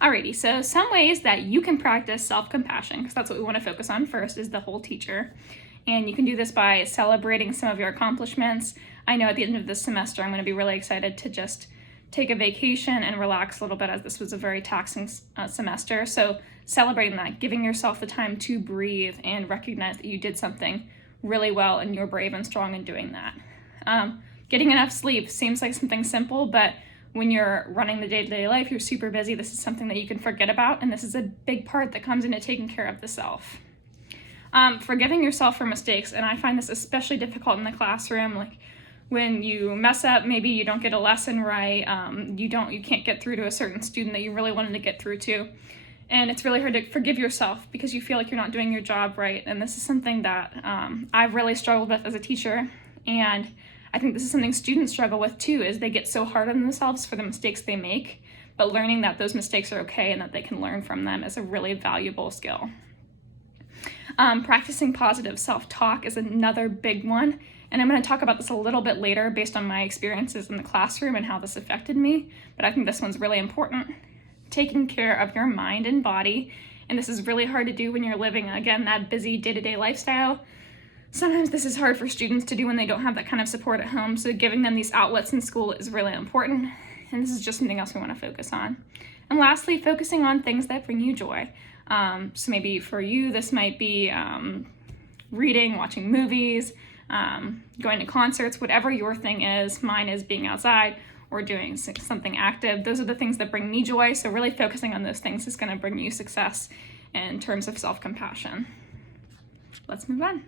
Alrighty, so some ways that you can practice self-compassion, because that's what we want to focus on first, is the whole teacher. And you can do this by celebrating some of your accomplishments. I know at the end of this semester, I'm going to be really excited to just take a vacation and relax a little bit, as this was a very taxing semester. So celebrating that, giving yourself the time to breathe and recognize that you did something really well and you're brave and strong in doing that. Getting enough sleep seems like something simple, but when you're running the day-to-day life, you're super busy, this is something that you can forget about, and this is a big part that comes into taking care of the self. Forgiving yourself for mistakes, and I find this especially difficult in the classroom, like when you mess up, maybe you don't get a lesson right, you can't get through to a certain student that you really wanted to get through to, and it's really hard to forgive yourself because you feel like you're not doing your job right, and this is something that I've really struggled with as a teacher, and I think this is something students struggle with too, is they get so hard on themselves for the mistakes they make, but learning that those mistakes are okay and that they can learn from them is a really valuable skill. Practicing positive self-talk is another big one, and I'm going to talk about this a little bit later based on my experiences in the classroom and how this affected me, but I think this one's really important. Taking care of your mind and body, and this is really hard to do when you're living, again, that busy day-to-day lifestyle. Sometimes this is hard for students to do when they don't have that kind of support at home, so giving them these outlets in school is really important, and this is just something else we want to focus on. And lastly, focusing on things that bring you joy. So maybe for you, this might be reading, watching movies, going to concerts, whatever your thing is. Mine is being outside or doing something active. Those are the things that bring me joy, so really focusing on those things is going to bring you success in terms of self-compassion. Let's move on.